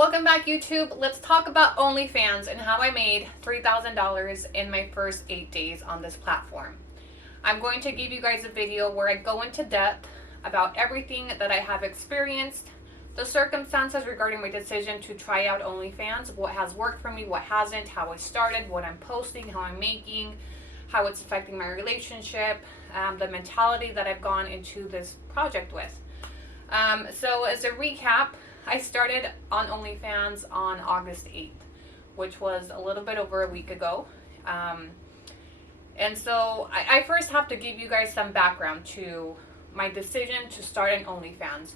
Welcome back, YouTube. Let's talk about OnlyFans and how I made $3,000 in my first 8 days on this platform. I'm going to give you guys a video where I go into depth about everything that I have experienced, the circumstances regarding my decision to try out OnlyFans, what has worked for me, what hasn't, how I started, what I'm posting, how I'm making, how it's affecting my relationship, the mentality that I've gone into this project with. So as a recap, I started on OnlyFans on August 8th, which was a little bit over a week ago. And so I first have to give you guys some background to my decision to start an OnlyFans.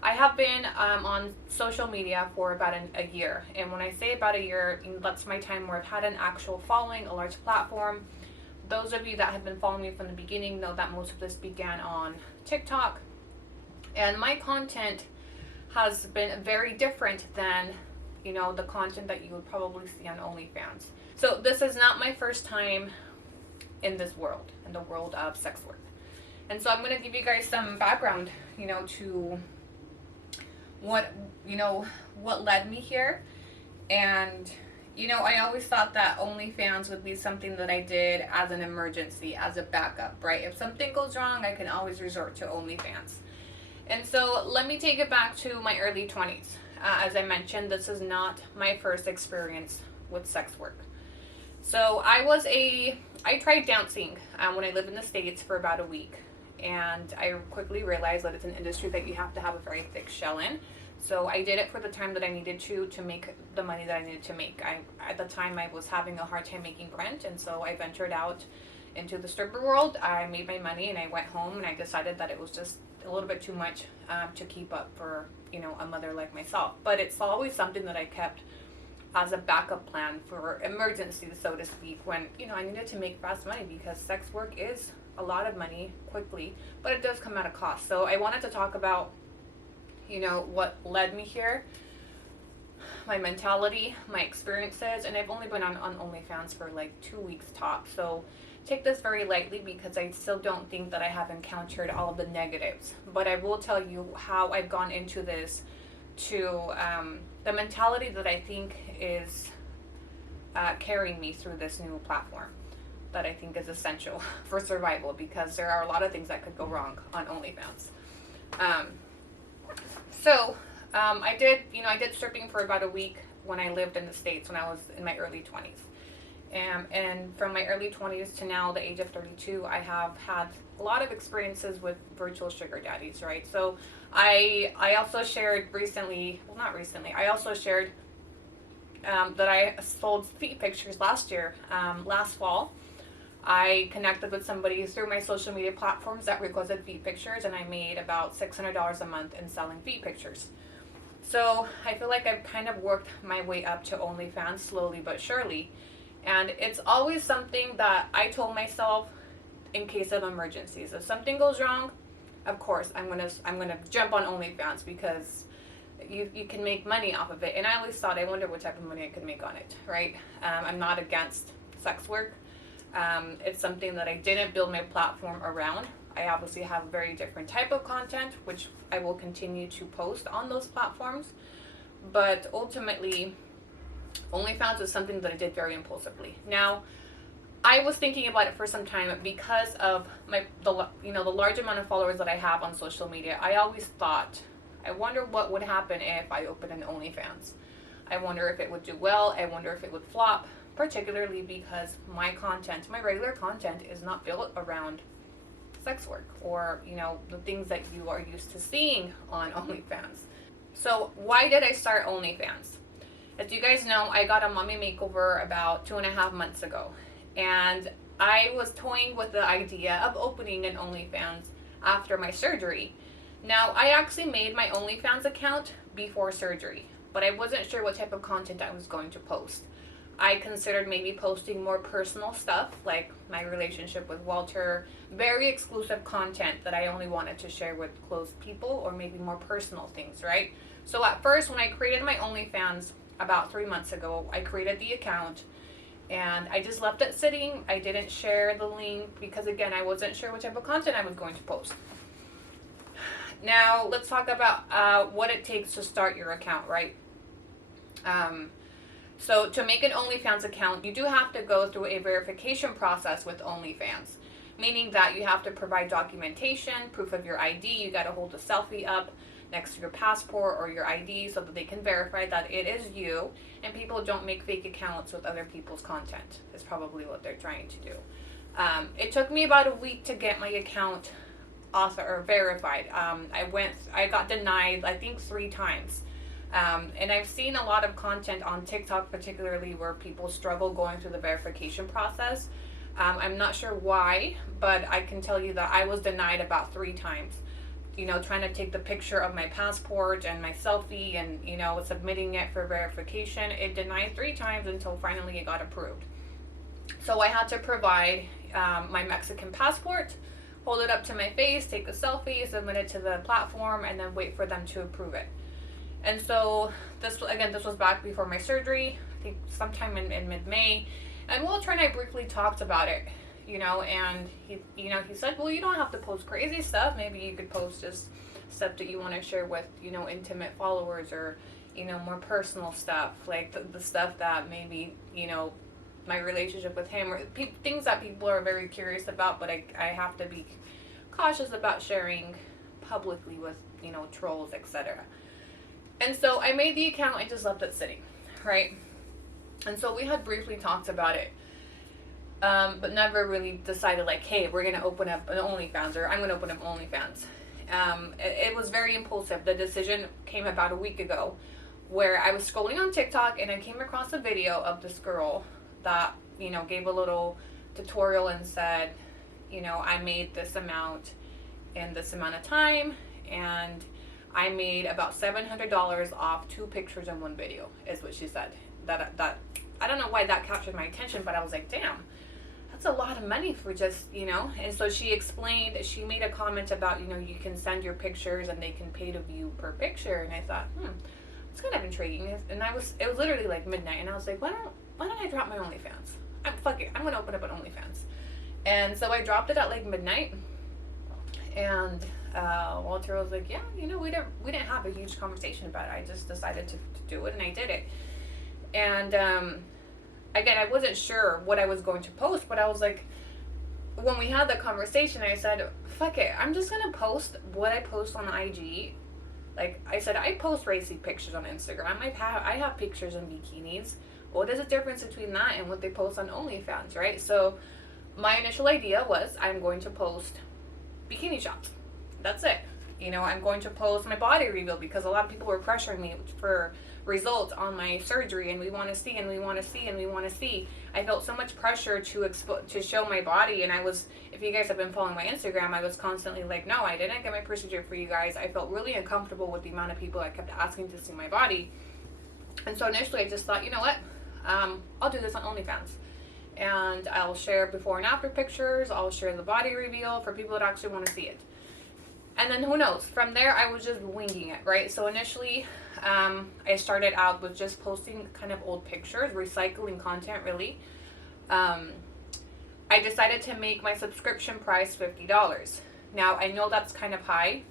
I have been on social media for about a year. And when I say about a year, that's my time where I've had an actual following, a large platform. Those of you that have been following me from the beginning know that most of this began on TikTok. And my content has been very different than, the content that you would probably see on OnlyFans. So this is not my first time in this world, in the world of sex work. And so I'm going to give you guys some background, to what led me here. And, I always thought that OnlyFans would be something that I did as an emergency, as a backup, right? If something goes wrong, I can always resort to OnlyFans. And so let me take it back to my early 20s. As I mentioned, this is not my first experience with sex work. So I tried dancing when I lived in the States for about a week. And I quickly realized that it's an industry that you have to have a very thick shell in. So I did it for the time that I needed to make the money that I needed to make. At the time, I was having a hard time making rent. And so I ventured out into the stripper world. I made my money and I went home and I decided that it was just a little bit too much to keep up for a mother like myself. But it's always something that I kept as a backup plan for emergencies, so to speak, when I needed to make fast money, because sex work is a lot of money quickly, but it does come at a cost. So I wanted to talk about what led me here, my mentality, my experiences, and I've only been on OnlyFans for like 2 weeks tops. So take this very lightly because I still don't think that I have encountered all of the negatives. But I will tell you how I've gone into this to the mentality that I think is carrying me through this new platform that I think is essential for survival, because there are a lot of things that could go wrong on OnlyFans. I did stripping for about a week when I lived in the States when I was in my early 20s. And from my early 20s to now, the age of 32, I have had a lot of experiences with virtual sugar daddies, right? So I also shared I also shared that I sold feet pictures last fall. I connected with somebody through my social media platforms that requested feet pictures, and I made about $600 a month in selling feet pictures. So I feel like I've kind of worked my way up to OnlyFans slowly but surely. And it's always something that I told myself in case of emergencies. If something goes wrong, of course, I'm gonna jump on OnlyFans because you can make money off of it. And I always thought, I wonder what type of money I could make on it, right? I'm not against sex work. It's something that I didn't build my platform around. I obviously have a very different type of content, which I will continue to post on those platforms. But ultimately, OnlyFans was something that I did very impulsively. Now, I was thinking about it for some time because of the large amount of followers that I have on social media. I always thought, I wonder what would happen if I opened an OnlyFans. I wonder if it would do well. I wonder if it would flop, particularly because my regular content is not built around sex work or, the things that you are used to seeing on OnlyFans. So why did I start OnlyFans? As you guys know, I got a mommy makeover about 2.5 months ago. And I was toying with the idea of opening an OnlyFans after my surgery. Now, I actually made my OnlyFans account before surgery, but I wasn't sure what type of content I was going to post. I considered maybe posting more personal stuff, like my relationship with Walter, very exclusive content that I only wanted to share with close people, or maybe more personal things, right? So at first, when I created my OnlyFans about 3 months ago, I created the account and I just left it sitting. I didn't share the link because, again, I wasn't sure what type of content I was going to post. Now, let's talk about what it takes to start your account, right? So to make an OnlyFans account, you do have to go through a verification process with OnlyFans, meaning that you have to provide documentation, proof of your ID. You got to hold a selfie up next to your passport or your ID so that they can verify that it is you, and people don't make fake accounts with other people's content is probably what they're trying to do. It took me about a week to get my account verified. I got denied, I think 3 times. And I've seen a lot of content on TikTok, particularly where people struggle going through the verification process. I'm not sure why, but I can tell you that I was denied about 3 times. Trying to take the picture of my passport and my selfie and, submitting it for verification. It denied 3 times until finally it got approved. So I had to provide my Mexican passport, hold it up to my face, take a selfie, submit it to the platform, and then wait for them to approve it. And so this was back before my surgery, I think sometime in mid-May. And Walter and I briefly talked about it, and he said, well, you don't have to post crazy stuff. Maybe you could post just stuff that you want to share with, intimate followers, or, more personal stuff, like the stuff that maybe, my relationship with him, or things that people are very curious about, but I have to be cautious about sharing publicly with, trolls, etc. And so I made the account, I just left it sitting, right? And so we had briefly talked about it, but never really decided like, hey, we're going to open up an OnlyFans, or I'm going to open up OnlyFans. It was very impulsive. The decision came about a week ago, where I was scrolling on TikTok and I came across a video of this girl that, gave a little tutorial and said, I made this amount in this amount of time, and I made about $700 off 2 pictures in 1 video, is what she said. That I don't know why that captured my attention, but I was like, damn, that's a lot of money for just, And so she explained, she made a comment about, you can send your pictures and they can pay to view per picture. And I thought, it's kind of intriguing. And it was literally like midnight, and I was like, why don't I drop my OnlyFans? Fuck it, I'm gonna open up an OnlyFans. And so I dropped it at like midnight, and Walter was like, yeah, we didn't have a huge conversation about it. I just decided to do it, and I did it. And again, I wasn't sure what I was going to post, but I was like, when we had the conversation, I said, fuck it, I'm just gonna post what I post on IG. Like I said, I post racy pictures on Instagram. I have pictures in bikinis. What is the difference between that and what they post on OnlyFans, right? So my initial idea was, I'm going to post bikini shots. That's it. I'm going to post my body reveal, because a lot of people were pressuring me for results on my surgery, and we want to see, and we want to see, and we want to see. I felt so much pressure to show my body, and if you guys have been following my Instagram, I was constantly like, no, I didn't get my procedure for you guys. I felt really uncomfortable with the amount of people that kept asking to see my body. And so initially I just thought, you know what, I'll do this on OnlyFans, and I'll share before and after pictures. I'll share the body reveal for people that actually want to see it. And then who knows? From there, I was just winging it, right? So initially, I started out with just posting kind of old pictures, recycling content, really. I decided to make my subscription price $50. Now, I know that's kind of high,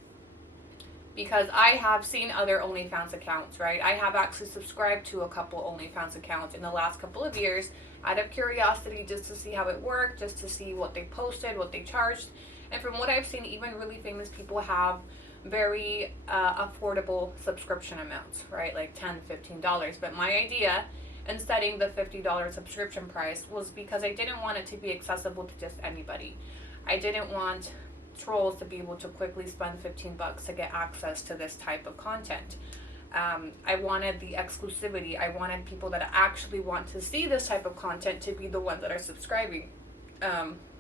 because I have seen other OnlyFans accounts, right? I have actually subscribed to a couple OnlyFans accounts in the last couple of years out of curiosity, just to see how it worked, just to see what they posted, what they charged. And from what I've seen, even really famous people have very affordable subscription amounts, right? Like $10, $15. But my idea in setting the $50 subscription price was because I didn't want it to be accessible to just anybody. I didn't want trolls to be able to quickly spend $15 to get access to this type of content. I wanted the exclusivity. I wanted people that actually want to see this type of content to be the ones that are subscribing.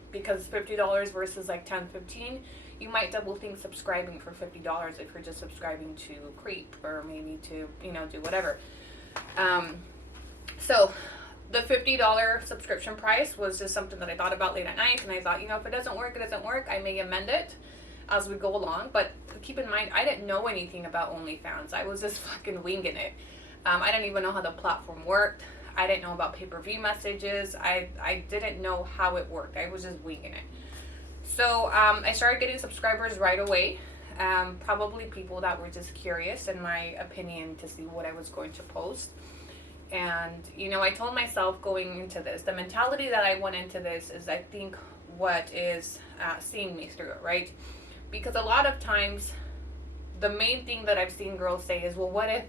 Because $50 versus like $10, $15, you might double think subscribing for $50 if you're just subscribing to Creep, or maybe to, do whatever. So the $50 subscription price was just something that I thought about late at night, and I thought, if it doesn't work, it doesn't work. I may amend it as we go along, but keep in mind, I didn't know anything about OnlyFans. I was just fucking winging it. I didn't even know how the platform worked. I didn't know about pay-per-view messages. I didn't know how it worked. I was just winging it. So I started getting subscribers right away. Probably people that were just curious, in my opinion, to see what I was going to post. And, you know, I told myself going into this, the mentality that I went into this is, I think, what is seeing me through it, right? Because a lot of times, the main thing that I've seen girls say is, well, what if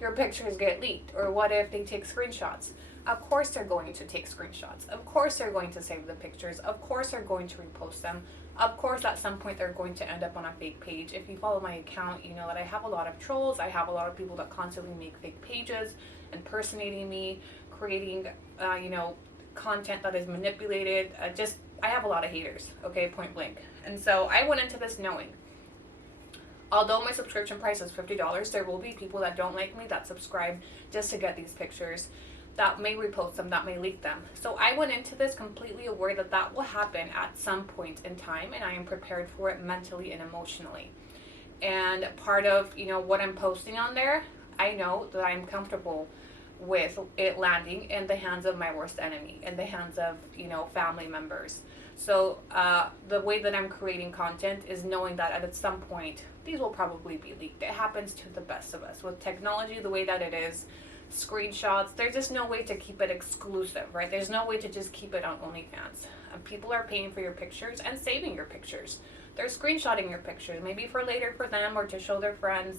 your pictures get leaked? Or what if they take screenshots? Of course they're going to take screenshots. Of course they're going to save the pictures. Of course they're going to repost them. Of course at some point they're going to end up on a fake page. If you follow my account, you know that I have a lot of trolls. I have a lot of people that constantly make fake pages, impersonating me, creating, you know, content that is manipulated. I have a lot of haters, okay, point blank. And so I went into this knowing, although my subscription price is $50, there will be people that don't like me that subscribe just to get these pictures, that may repost them, that may leak them. So I went into this completely aware that that will happen at some point in time, and I am prepared for it mentally and emotionally. And part of, you know, what I'm posting on there, I know that I'm comfortable with it landing in the hands of my worst enemy, in the hands of, you know, family members. So the way that I'm creating content is knowing that at some point these will probably be leaked. It happens to the best of us with technology the way that it is. Screenshots, there's just no way to keep it exclusive, right? There's no way to just keep it on OnlyFans. People are paying for your pictures and saving your pictures. They're screenshotting your pictures, maybe for later for them or to show their friends.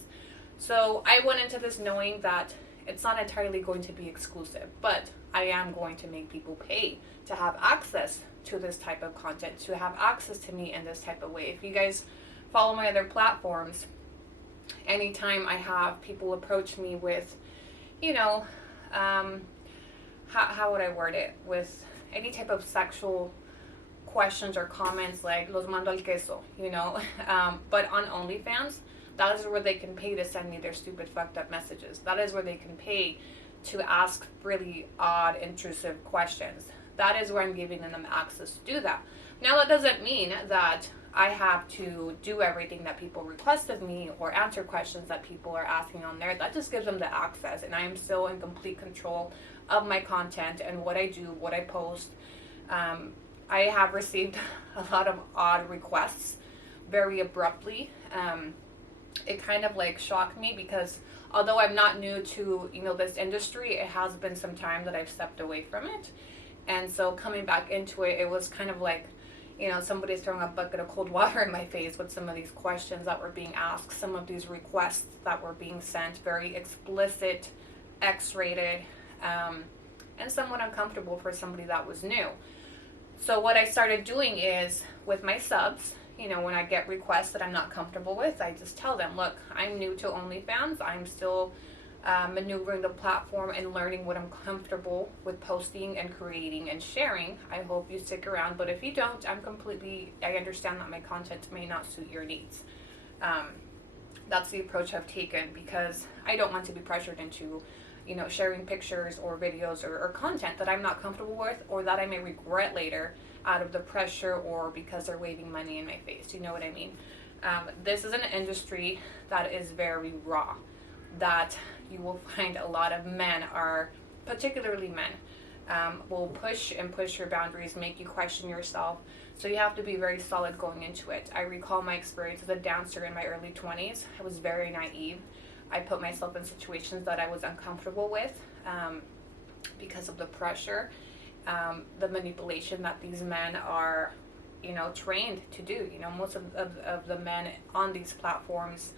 So I went into this knowing that it's not entirely going to be exclusive, but I am going to make people pay to have access to this type of content, to have access to me in this type of way. If you guys follow my other platforms, anytime I have people approach me with, you know, how would I word it? With any type of sexual questions or comments like, los mando al queso, you know. But on OnlyFans, that is where they can pay to send me their stupid, fucked up messages. That is where they can pay to ask really odd, intrusive questions. That is where I'm giving them access to do that. Now, that doesn't mean that I have to do everything that people request of me or answer questions that people are asking on there. That just gives them the access, and I am still in complete control of my content and what I do, what I post. I have received a lot of odd requests very abruptly. It kind of like shocked me because although I'm not new to, you know, this industry, it has been some time that I've stepped away from it. And so coming back into it, it was kind of like, you know, somebody's throwing a bucket of cold water in my face with some of these questions that were being asked, some of these requests that were being sent, very explicit, X-rated, and somewhat uncomfortable for somebody that was new. So what I started doing is, with my subs, you know, when I get requests that I'm not comfortable with, I just tell them, look, I'm new to OnlyFans. I'm still maneuvering the platform and learning what I'm comfortable with posting and creating and sharing. I hope you stick around, but if you don't, I understand that my content may not suit your needs. That's the approach I've taken because I don't want to be pressured into, you know, sharing pictures or videos or content that I'm not comfortable with or that I may regret later out of the pressure or because they're waving money in my face. You know what I mean? This is an industry that is very raw, that you will find a lot of men are, particularly men, will push your boundaries, make you question yourself. So you have to be very solid going into it. I recall my experience as a dancer in my early 20s. I was very naive. I put myself in situations that I was uncomfortable with because of the pressure, the manipulation that these men are, you know, trained to do. You know, most of the men on these platforms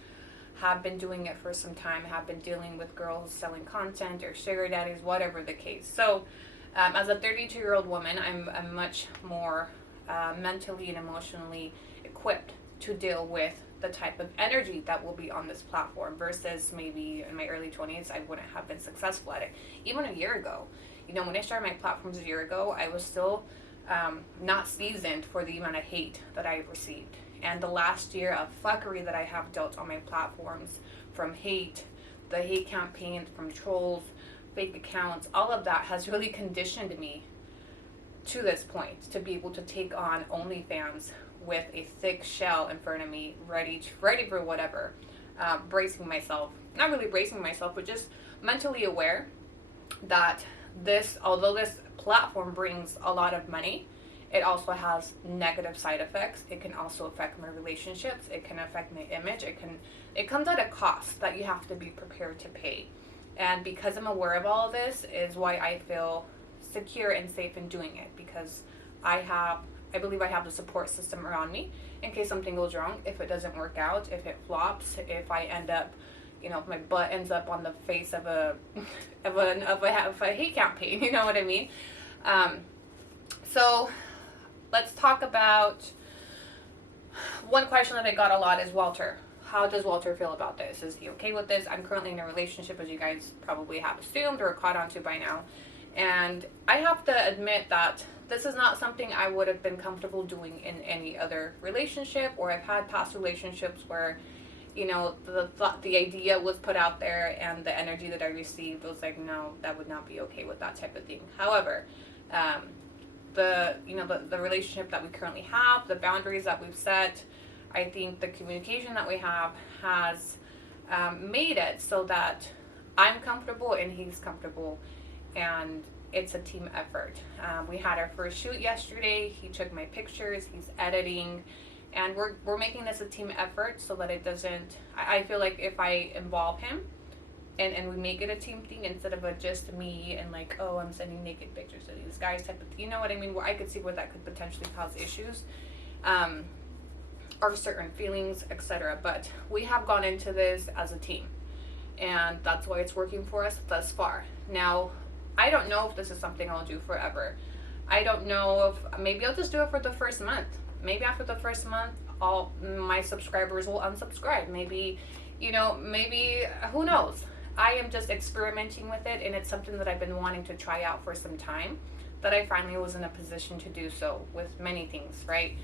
have been doing it for some time, have been dealing with girls selling content or sugar daddies, whatever the case. So as a 32-year-old woman, I'm much more mentally and emotionally equipped to deal with the type of energy that will be on this platform versus maybe in my early 20s, I wouldn't have been successful at it. Even a year ago, you know, when I started my platforms a year ago, I was still not seasoned for the amount of hate that I received. And the last year of fuckery that I have dealt on my platforms, from hate, the hate campaigns, from trolls, fake accounts, all of that has really conditioned me to this point to be able to take on OnlyFans with a thick shell in front of me, ready for whatever, bracing myself, not really bracing myself, but just mentally aware that although this platform brings a lot of money, it also has negative side effects. It can also affect my relationships. It can affect my image. It comes at a cost that you have to be prepared to pay. And because I'm aware of all of this is why I feel secure and safe in doing it, because I believe I have the support system around me in case something goes wrong, if it doesn't work out, if it flops, if I end up, if my butt ends up on the face of a hate campaign, you know what I mean? So let's talk about one question that I got a lot is Walter. How does Walter feel about this? Is he okay with this? I'm currently in a relationship, as you guys probably have assumed or caught on to by now. And I have to admit that this is not something I would have been comfortable doing in any other relationship, or I've had past relationships where, the idea was put out there and the energy that I received was like, no, that would not be okay with that type of thing. However, the relationship that we currently have, the boundaries that we've set, I think the communication that we have has made it so that I'm comfortable and he's comfortable, and it's a team effort. We had our first shoot yesterday. He took my pictures, he's editing, and we're making this a team effort so that it doesn't, I feel like if I involve him and we make it a team thing instead of just me and like, oh, I'm sending naked pictures to these guys type of, you know what I mean, where I could see where that could potentially cause issues. Or certain feelings, etc. But we have gone into this as a team, and that's why it's working for us thus far. Now, I don't know if this is something I'll do forever. I don't know if maybe I'll just do it for the first month. Maybe after the first month, all my subscribers will unsubscribe. Maybe, maybe who knows? I am just experimenting with it, and it's something that I've been wanting to try out for some time. That I finally was in a position to do so with many things, right?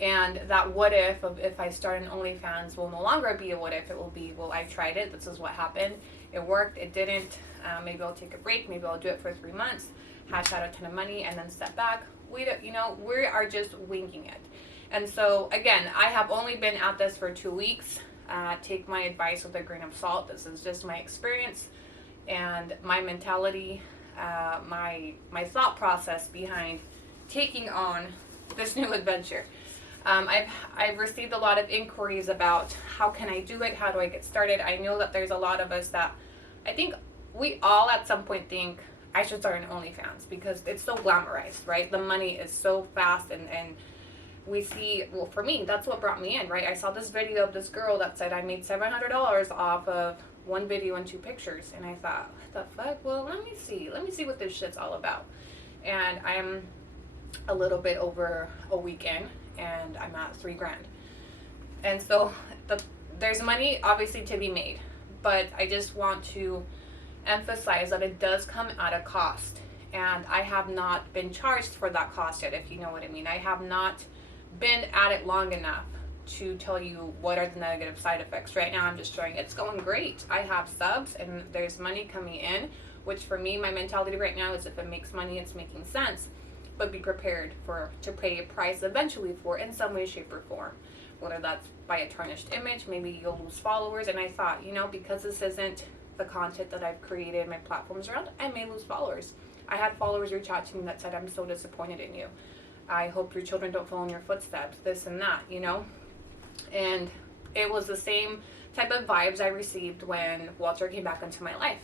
And that what if I start an OnlyFans will no longer be a what if, it will be, well, I tried it, this is what happened, it worked, it didn't, maybe I'll take a break, maybe I'll do it for 3 months, hash out a ton of money, and then step back. We are just winging it. And so, again, I have only been at this for 2 weeks. Take my advice with a grain of salt. This is just my experience and my mentality, my thought process behind taking on this new adventure. I've received a lot of inquiries about how can I do it, how do I get started. I know that there's a lot of us that I think we all at some point think I should start an OnlyFans because it's so glamorized, right? The money is so fast, and we see, well, for me, that's what brought me in, right? I saw this video of this girl that said I made $700 off of one video and 2 pictures, and I thought, what the fuck? Well, let me see what this shit's all about. And I'm a little bit over a weekend, and I'm at $3,000. And so there's money obviously to be made, but I just want to emphasize that it does come at a cost, and I have not been charged for that cost yet, if you know what I mean. I have not been at it long enough to tell you what are the negative side effects. Right now I'm just showing it's going great. I have subs and there's money coming in, which for me, my mentality right now is if it makes money, it's making sense. But be prepared to pay a price eventually for in some way, shape, or form. Whether that's by a tarnished image, maybe you'll lose followers. And I thought, because this isn't the content that I've created my platforms around, I may lose followers. I had followers reach out to me that said, I'm so disappointed in you. I hope your children don't follow in your footsteps, this and that, And it was the same type of vibes I received when Walter came back into my life.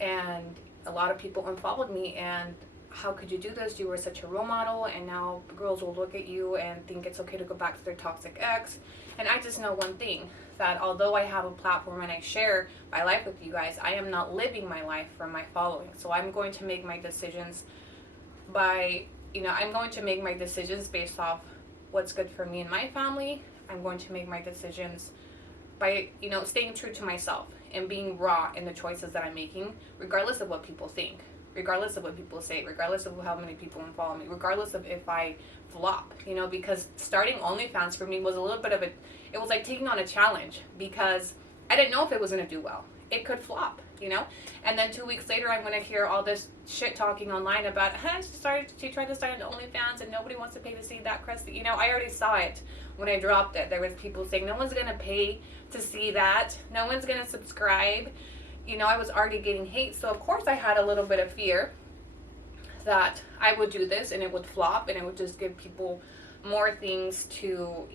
And a lot of people unfollowed me, and how could you do this? You were such a role model, and now girls will look at you and think it's okay to go back to their toxic ex. And I just know one thing, that although I have a platform and I share my life with you guys, I am not living my life for my following. So I'm going to make my decisions I'm going to make my decisions based off what's good for me and my family. I'm going to make my decisions by, staying true to myself and being raw in the choices that I'm making, regardless of what people think, regardless of what people say, regardless of how many people unfollow me, regardless of if I flop, because starting OnlyFans for me was a little bit of it was like taking on a challenge, because I didn't know if it was going to do well. It could flop, and then 2 weeks later I'm going to hear all this shit talking online about she tried to start an OnlyFans and nobody wants to pay to see that crusty. I already saw it when I dropped it. There was people saying no one's going to pay to see that, no one's going to subscribe. I was already getting hate, so of course I had a little bit of fear that I would do this and it would flop and it would just give people more things to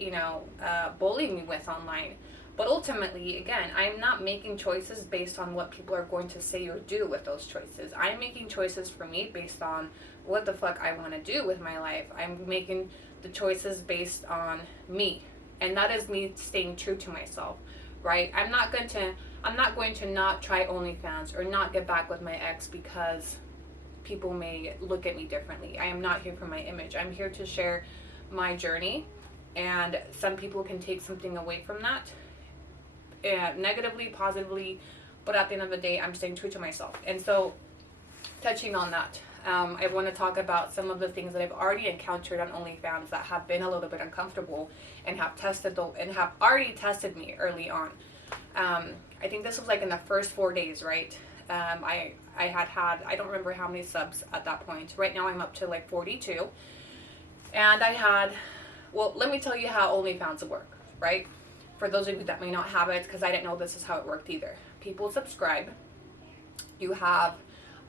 bully me with online. But ultimately, again, I'm not making choices based on what people are going to say or do with those choices. I'm making choices for me based on what the fuck I want to do with my life. I'm making the choices based on me. And that is me staying true to myself, right? I'm not going to not try OnlyFans or not get back with my ex because people may look at me differently. I am not here for my image. I'm here to share my journey, and some people can take something away from that, negatively, positively, but at the end of the day, I'm staying true to myself. And so, touching on that, I want to talk about some of the things that I've already encountered on OnlyFans that have been a little bit uncomfortable and have already tested me early on. I think this was like in the first 4 days, right? I had I don't remember how many subs at that point. Right now I'm up to like 42. And well, let me tell you how OnlyFans work, right? For those of you that may not have it, because I didn't know this is how it worked either. People subscribe. You have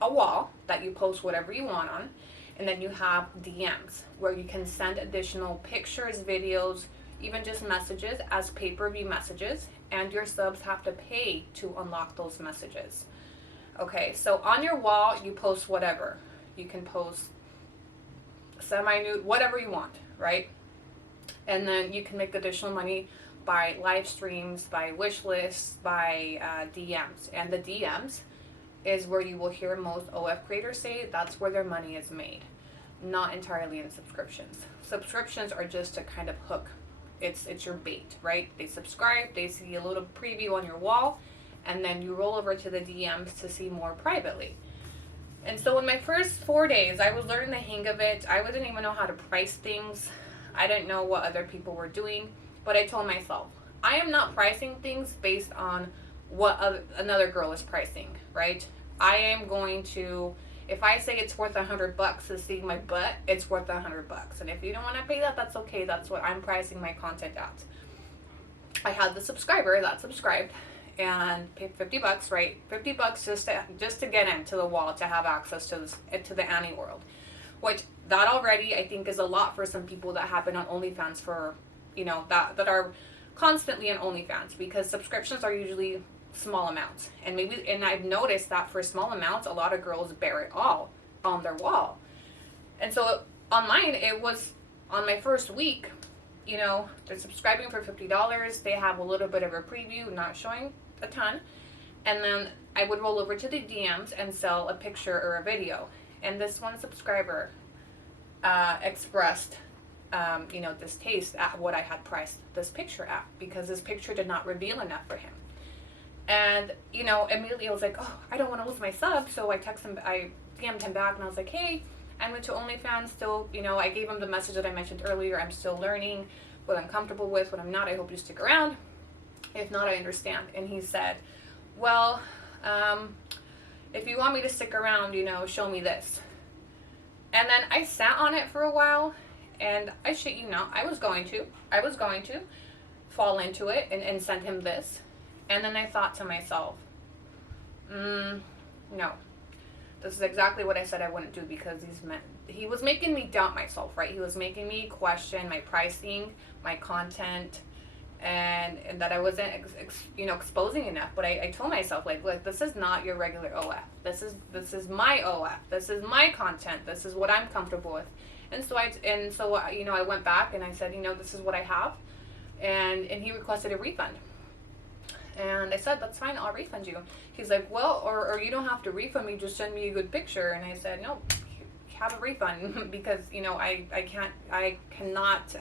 a wall that you post whatever you want on. And then you have DMs where you can send additional pictures, videos, even just messages as pay-per-view messages. And your subs have to pay to unlock those messages. Okay, so on your wall, you post whatever. You can post semi-nude, whatever you want, right? And then you can make additional money by live streams, by wish lists, by DMs. And the DMs is where you will hear most OF creators say that's where their money is made, not entirely in subscriptions. Subscriptions are just to kind of hook. It's your bait, right? They subscribe, they see a little preview on your wall, and then you roll over to the DMs to see more privately. And so in my first 4 days, I was learning the hang of it. I didn't even know how to price things. I didn't know what other people were doing. But I told myself, I am not pricing things based on what another girl is pricing, right? I am going to, if I say it's worth $100 to see my butt, it's worth $100. And if you don't want to pay that, that's okay. That's what I'm pricing my content at. I had the subscriber that subscribed and paid $50, right? $50 just to get into the wall, to have access to the Annie world, which that already I think is a lot for some people that have been on OnlyFans for, that are constantly on OnlyFans, because subscriptions are usually small amounts, and I've noticed that for small amounts, a lot of girls bear it all on their wall. And so on mine, it was on my first week. They're subscribing for $50. They have a little bit of a preview, not showing a ton. And then I would roll over to the DMs and sell a picture or a video. And this one subscriber expressed, distaste at what I had priced this picture at, because this picture did not reveal enough for him. And, immediately I was like, oh, I don't want to lose my sub. So I DM'd him back and I was like, hey, I'm into OnlyFans still. I gave him the message that I mentioned earlier. I'm still learning what I'm comfortable with, what I'm not. I hope you stick around. If not, I understand. And he said, well, if you want me to stick around, show me this. And then I sat on it for a while, and I shit you not, I was going to fall into it and send him this. And then I thought to myself, no. This is exactly what I said I wouldn't do, because he was making me doubt myself, right? He was making me question my pricing, my content, and that I wasn't, exposing enough. But I told myself, like, look, this is not your regular OF. This is my OF. This is my content. This is what I'm comfortable with. And so I went back and I said, this is what I have, and he requested a refund. And I said, that's fine, I'll refund you. He's like, well, or you don't have to refund me, just send me a good picture. And I said, no, have a refund, because, I cannot,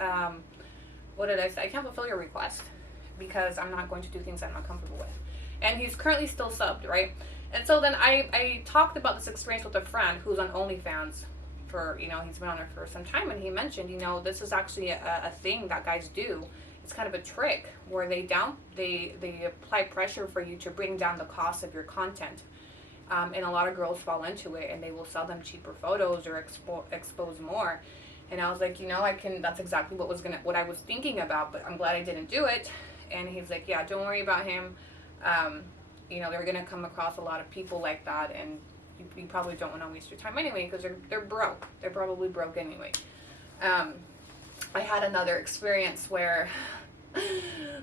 what did I say? I can't fulfill your request, because I'm not going to do things I'm not comfortable with. And he's currently still subbed, right? And so then I talked about this experience with a friend who's on OnlyFans for, he's been on there for some time, and he mentioned, this is actually a thing that guys do. It's kind of a trick where they apply pressure for you to bring down the cost of your content, and a lot of girls fall into it, and they will sell them cheaper photos or expose more. And I was like, that's exactly what I was thinking about, but I'm glad I didn't do it. And he's like, yeah, don't worry about him. They're gonna come across a lot of people like that, and you probably don't want to waste your time anyway, because they're broke. They're probably broke anyway. I had another experience where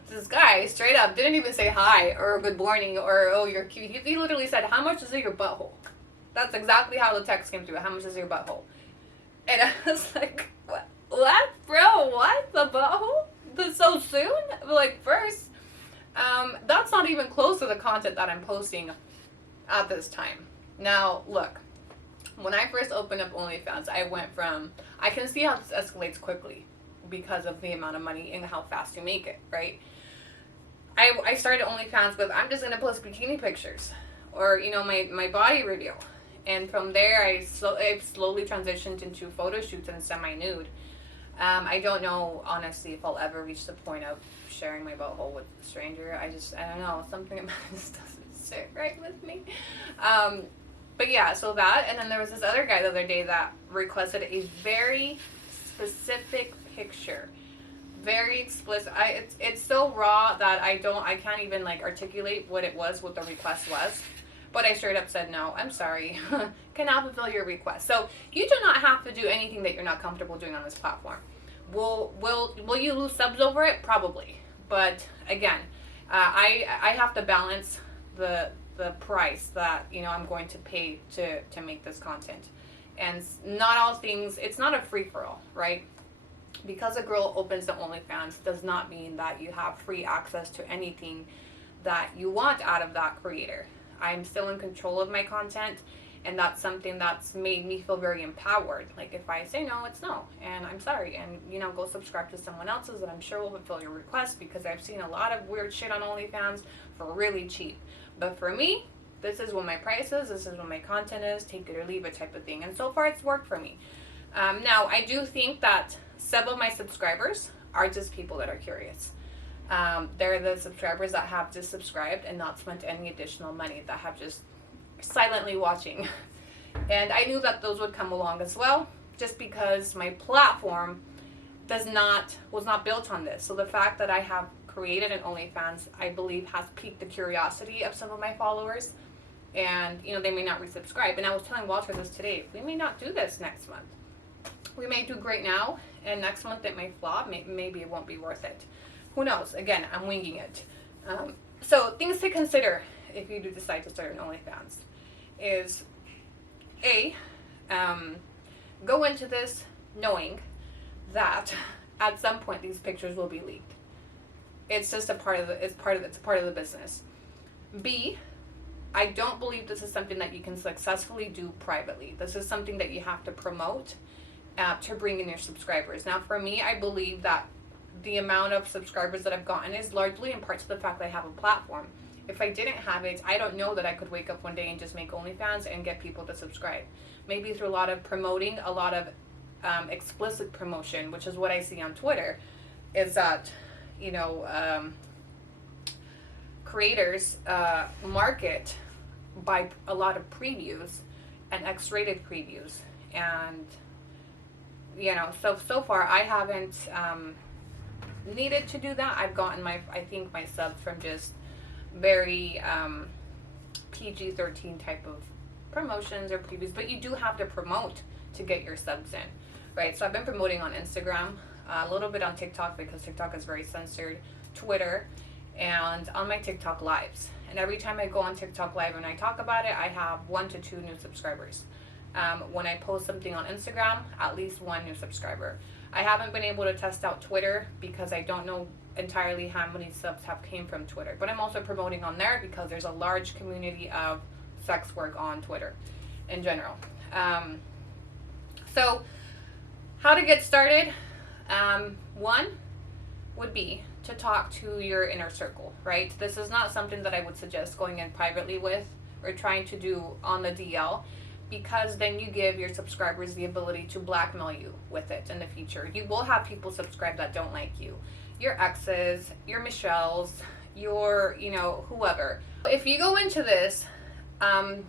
This guy straight up didn't even say hi or good morning or oh you're cute. He literally said, how much is in your butthole? That's exactly how the text came through. How much is in your butthole? And I was like, what, bro? What? The butthole? That's so soon? Like, first, that's not even close to the content that I'm posting at this time. Now, look, when I first opened up OnlyFans, I can see how this escalates quickly because of the amount of money and how fast you make it, right? I started OnlyFans with, I'm just going to post bikini pictures or, my body review. And from there, I've slowly transitioned into photo shoots and semi-nude. I don't know, honestly, if I'll ever reach the point of sharing my butthole with a stranger. I don't know. Something about this doesn't sit right with me. But yeah, so that. And then there was this other guy the other day that requested a very specific picture. Very explicit. It's so raw that I can't even like articulate what the request was. But I straight up said, no, I'm sorry. Cannot fulfill your request. So you do not have to do anything that you're not comfortable doing on this platform. Will you lose subs over it? Probably. But again, I have to balance the price that I'm going to pay to make this content. And not all things, it's not a free-for-all, right? Because a girl opens the OnlyFans does not mean that you have free access to anything that you want out of that creator. I'm still in control of my content, and that's something that's made me feel very empowered. Like, if I say no, it's no, and I'm sorry, and go subscribe to someone else's that I'm sure will fulfill your request, because I've seen a lot of weird shit on OnlyFans for really cheap. But for me, this is what my price is, this is what my content is, take it or leave it type of thing, and so far it's worked for me. Now, I do think that some of my subscribers are just people that are curious. They're the subscribers that have just subscribed and not spent any additional money, that have just silently watching. And I knew that those would come along as well, just because my platform was not built on this. So the fact that I have created an OnlyFans, I believe, has piqued the curiosity of some of my followers. And, they may not resubscribe. And I was telling Walter this today, we may not do this next month. We may do great now, and next month it may flop. Maybe it won't be worth it. Who knows? Again, I'm winging it. So things to consider if you do decide to start an OnlyFans is go into this knowing that at some point these pictures will be leaked. It's just a part of the business. B, I don't believe this is something that you can successfully do privately. This is something that you have to promote to bring in your subscribers. Now, for me, I believe that the amount of subscribers that I've gotten is largely in part to the fact that I have a platform. If I didn't have it, I don't know that I could wake up one day and just make OnlyFans and get people to subscribe. Maybe through a lot of promoting, a lot of explicit promotion, which is what I see on Twitter, is that, creators market by a lot of previews and X-rated previews. And, so far I haven't needed to do that. I've gotten my subs from just very PG-13 type of promotions or previews, but you do have to promote to get your subs in, right? So I've been promoting on Instagram, a little bit on TikTok because TikTok is very censored, Twitter, and on my TikTok lives. And every time I go on TikTok live and I talk about it, I have 1 to 2 new subscribers. When I post something on Instagram, at least 1 new subscriber. I haven't been able to test out Twitter because I don't know entirely how many subs have came from Twitter. But I'm also promoting on there because there's a large community of sex work on Twitter in general. So how to get started? One would be to talk to your inner circle, right? This is not something that I would suggest going in privately with or trying to do on the DL, because then you give your subscribers the ability to blackmail you with it in the future. You will have people subscribe that don't like you. Your exes, your Michelles, your, whoever. If you go into this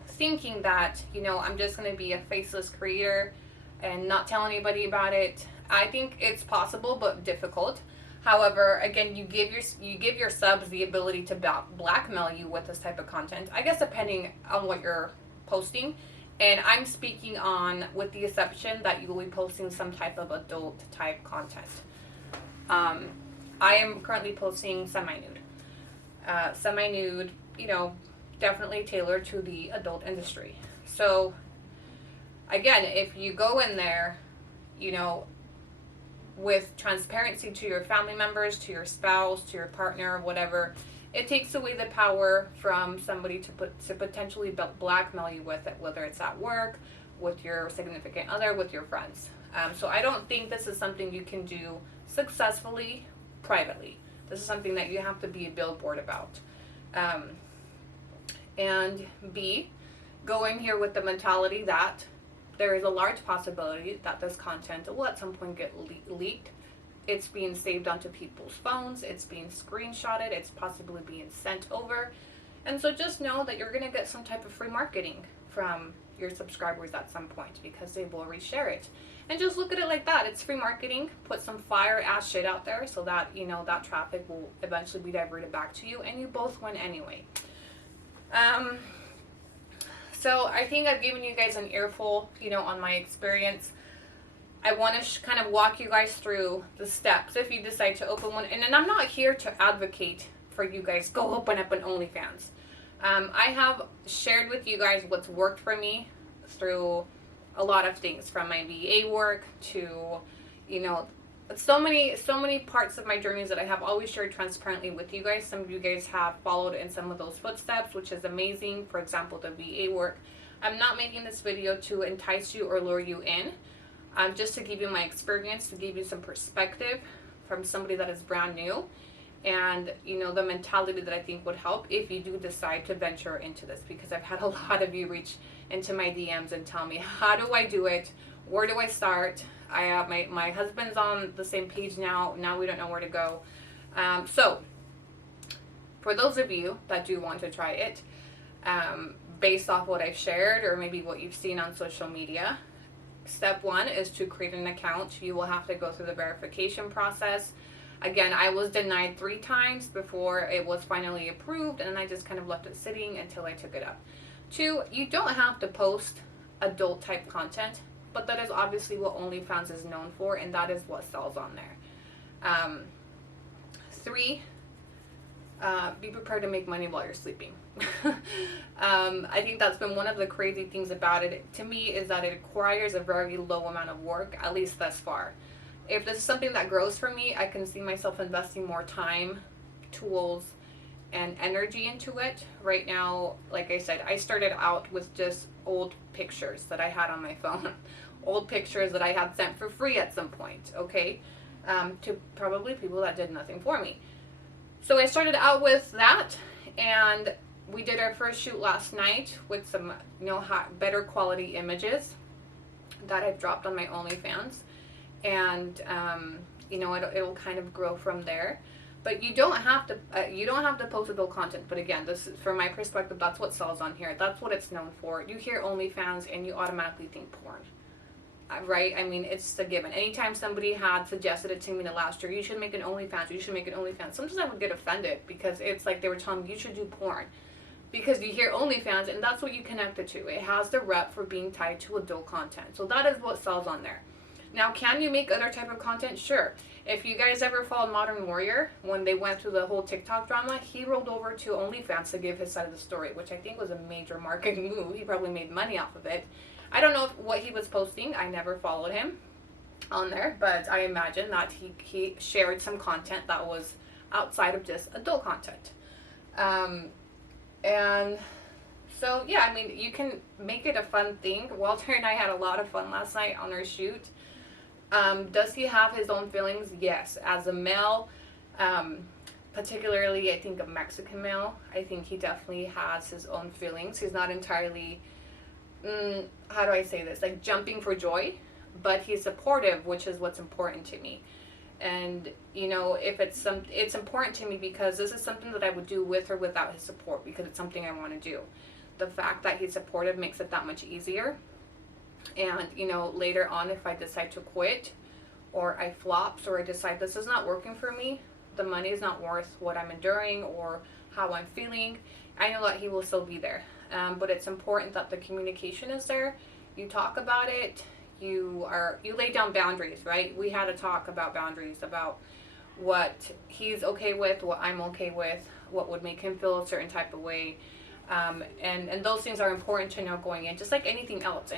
thinking that, I'm just going to be a faceless creator and not tell anybody about it, I think it's possible but difficult. However, again, you give your subs the ability to blackmail you with this type of content, I guess depending on what you're posting. And I'm speaking on with the assumption that you will be posting some type of adult type content. I am currently posting semi-nude. Semi-nude, definitely tailored to the adult industry. So, again, if you go in there, you know, with transparency to your family members, to your spouse, to your partner, whatever, it takes away the power from somebody to potentially blackmail you with it, whether it's at work, with your significant other, with your friends. So I don't think this is something you can do successfully privately. This is something that you have to be a billboard about. And B, go in here with the mentality that there is a large possibility that this content will at some point get leaked. It's being saved onto people's phones. It's being screenshotted. It's possibly being sent over. And so just know that you're going to get some type of free marketing from your subscribers at some point because they will reshare it. And just look at it like that. It's free marketing. Put some fire ass shit out there so that, that traffic will eventually be diverted back to you and you both win anyway. So I think I've given you guys an earful, on my experience. I want to kind of walk you guys through the steps if you decide to open one. And then I'm not here to advocate for you guys, go open up an OnlyFans. I have shared with you guys what's worked for me through a lot of things, from my VA work to, so many parts of my journeys that I have always shared transparently with you guys. Some of you guys have followed in some of those footsteps, which is amazing. For example, the VA work. I'm not making this video to entice you or lure you in. Just to give you my experience, to give you some perspective from somebody that is brand new. And, the mentality that I think would help if you do decide to venture into this. Because I've had a lot of you reach into my DMs and tell me, how do I do it? Where do I start? I have my husband's on the same page now. Now we don't know where to go. So, for those of you that do want to try it, based off what I've shared or maybe what you've seen on social media, step one is to create an account. You will have to go through the verification process. Again, I was denied 3 times before it was finally approved, and then I just kind of left it sitting until I took it up. 2, you don't have to post adult type content, but that is obviously what OnlyFans is known for, and that is what sells on there. 3, be prepared to make money while you're sleeping. I think that's been one of the crazy things about it to me, is that it requires a very low amount of work, at least thus far. If this is something that grows for me, I can see myself investing more time, tools, and energy into it. Right now, like I said, I started out with just old pictures that I had on my phone. Old pictures that I had sent for free at some point, okay? To probably people that did nothing for me. So I started out with that, and we did our first shoot last night with some, better quality images that I've dropped on my OnlyFans. And it'll kind of grow from there. But you don't have to post adult content. But again, this is, from my perspective, that's what sells on here. That's what it's known for. You hear OnlyFans and you automatically think porn, right? I mean, it's a given. Anytime somebody had suggested it to me last year, you should make an OnlyFans. You should make an OnlyFans. Sometimes I would get offended because it's like they were telling me you should do porn. Because you hear OnlyFans and that's what you connect it to. It has the rep for being tied to adult content. So that is what sells on there. Now, can you make other type of content? Sure. If you guys ever followed Modern Warrior, when they went through the whole TikTok drama, he rolled over to OnlyFans to give his side of the story, which I think was a major marketing move. He probably made money off of it. I don't know what he was posting. I never followed him on there, but I imagine that he shared some content that was outside of just adult content. And so, yeah, I mean, you can make it a fun thing. Walter and I had a lot of fun last night on our shoot. Does he have his own feelings? Yes. As a male, particularly I think a Mexican male, I think he definitely has his own feelings. He's not entirely, how do I say this, like jumping for joy, but he's supportive, which is what's important to me. And, if it's important to me because this is something that I would do with or without his support, because it's something I want to do. The fact that he's supportive makes it that much easier. And, later on, if I decide to quit or I flops or I decide this is not working for me, the money is not worth what I'm enduring or how I'm feeling, I know that he will still be there. But it's important that the communication is there. You talk about it. You lay down boundaries, right? We had a talk about boundaries, about what he's okay with, what I'm okay with, what would make him feel a certain type of way. And those things are important to know going in, just like anything else.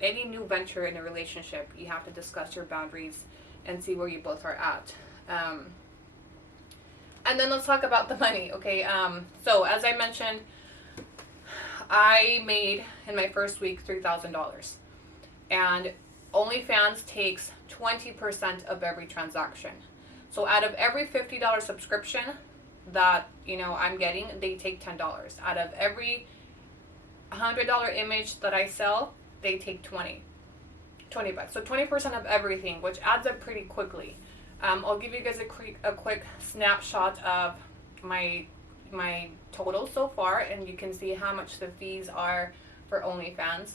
Any new venture in a relationship, you have to discuss your boundaries and see where you both are at. And then let's talk about the money, okay? So as I mentioned, I made in my first week $3,000, and OnlyFans takes 20% of every transaction. So out of every $50 subscription that I'm getting, they take $10. Out of every $100 image that I sell, they take 20 bucks. So 20% of everything, which adds up pretty quickly. I'll give you guys a quick snapshot of my total so far, and you can see how much the fees are for OnlyFans,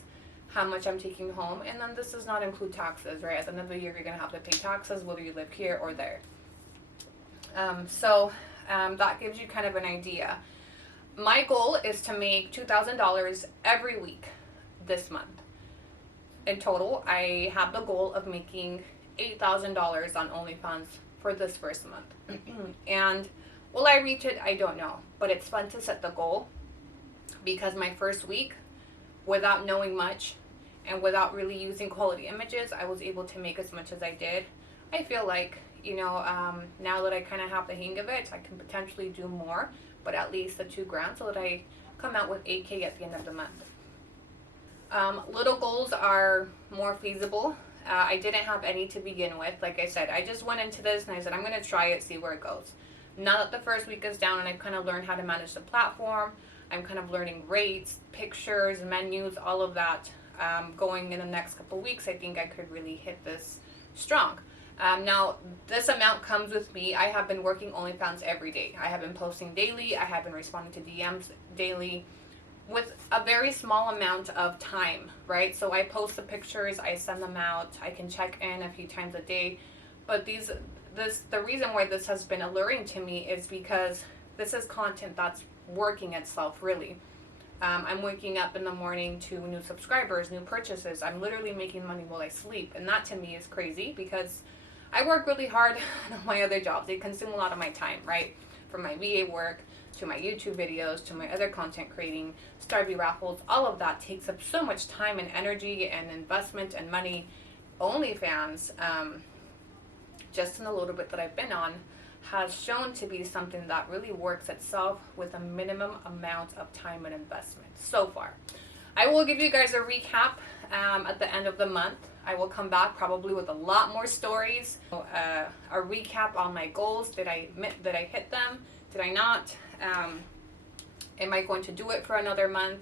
how much I'm taking home, and then this does not include taxes, right? At the end of the year, you're gonna have to pay taxes whether you live here or there. That gives you kind of an idea. My goal is to make $2,000 every week this month. In total, I have the goal of making $8,000 on OnlyFans for this first month. And will I reach it? I don't know. But it's fun to set the goal, because my first week, without knowing much and without really using quality images, I was able to make as much as I did. I feel like, now that I kind of have the hang of it, I can potentially do more, but at least the $2,000 so that I come out with $8K at the end of the month. Little goals are more feasible. I didn't have any to begin with. Like I said, I just went into this and I said, I'm going to try it, see where it goes. Now that the first week is down and I've kind of learned how to manage the platform, I'm kind of learning rates, pictures, menus, all of that. Going in the next couple weeks, I think I could really hit this strong. Now, this amount comes with me. I have been working OnlyFans every day. I have been posting daily. I have been responding to DMs daily with a very small amount of time, right? So I post the pictures, I send them out, I can check in a few times a day. But the reason why this has been alluring to me is because this is content that's working itself, really. I'm waking up in the morning to new subscribers, new purchases. I'm literally making money while I sleep. And that to me is crazy, because I work really hard on my other jobs. They consume a lot of my time, right? From my VA work to my YouTube videos to my other content creating, Starby raffles, all of that takes up so much time and energy and investment and money. OnlyFans, just in a little bit that I've been on, has shown to be something that really works itself with a minimum amount of time and investment so far. I will give you guys a recap at the end of the month. I will come back probably with a lot more stories, a recap on my goals. Did I hit them? Did I not? Am I going to do it for another month?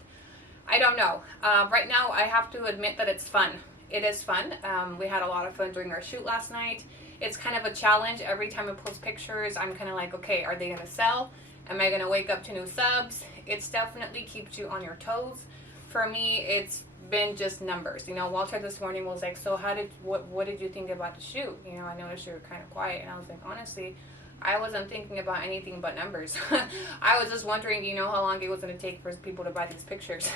I don't know. Right now, I have to admit that it's fun. It is fun. We had a lot of fun during our shoot last night. It's kind of a challenge. Every time I post pictures, I'm kind of like, okay, are they going to sell? Am I going to wake up to new subs? It's definitely keeps you on your toes. For me, it's been just numbers. Walter this morning was like, so what did you think about the shoot? I noticed you were kind of quiet. And I was like, honestly, I wasn't thinking about anything but numbers. I was just wondering, how long it was going to take for people to buy these pictures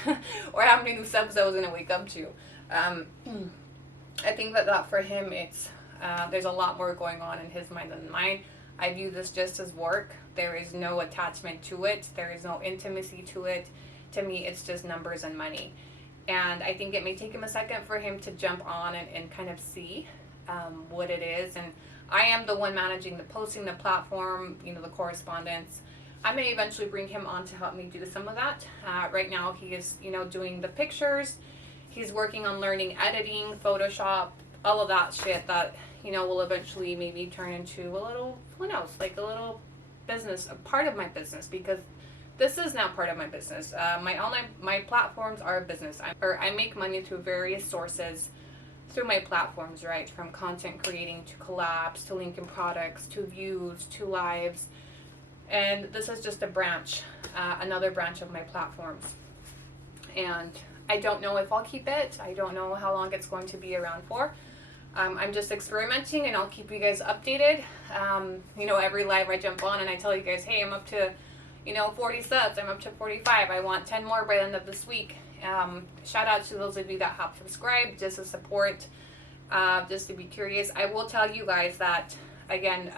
or how many new subs I was going to wake up to. I think that for him, it's there's a lot more going on in his mind than mine. I view this just as work. There is no attachment to it. There is no intimacy to it. To me, it's just numbers and money. And I think it may take him a second for him to jump on and kind of see what it is. And I am the one managing the posting, the platform, the correspondence. I may eventually bring him on to help me do some of that. Right now, he is, doing the pictures. He's working on learning editing, Photoshop, all of that shit that, will eventually maybe turn into a little, who knows, like a little business, a part of my business, because this is now part of my business. My platforms are a business. I make money through various sources through my platforms, right? From content creating to collabs, to linking products, to views, to lives. And this is just a branch, another branch of my platforms. And I don't know if I'll keep it. I don't know how long it's going to be around for. I'm just experimenting, and I'll keep you guys updated. Every live I jump on and I tell you guys, hey, I'm up to 40 subs, I'm up to 45, I want 10 more by the end of this week. Shout out to those of you that have subscribed, just to support, just to be curious. I will tell you guys that, again,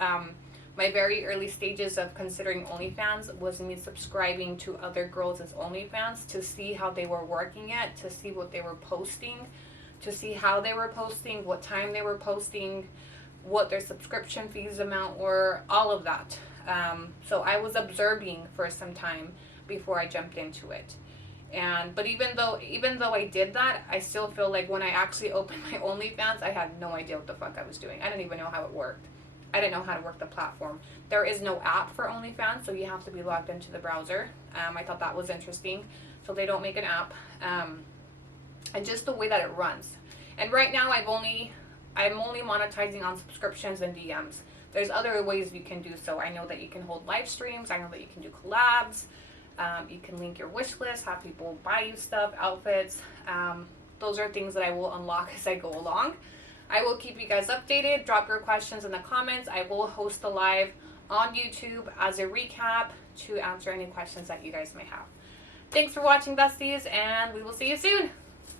my very early stages of considering OnlyFans was me subscribing to other girls' OnlyFans to see how they were working it, to see what they were posting, to see how they were posting, what time they were posting, what their subscription fees amount were, all of that. So I was observing for some time before I jumped into it. But even though I did that, I still feel like when I actually opened my OnlyFans, I had no idea what the fuck I was doing. I didn't even know how it worked. I didn't know how to work the platform. There is no app for OnlyFans, so you have to be logged into the browser. I thought that was interesting. So they don't make an app. And just the way that it runs. And right now I'm only monetizing on subscriptions and DMs. There's other ways you can do so. I know that you can hold live streams. I know that you can do collabs. You can link your wish list, have people buy you stuff, outfits. Those are things that I will unlock as I go along. I will keep you guys updated. Drop your questions in the comments. I will host a live on YouTube as a recap to answer any questions that you guys may have. Thanks for watching, besties, and we will see you soon.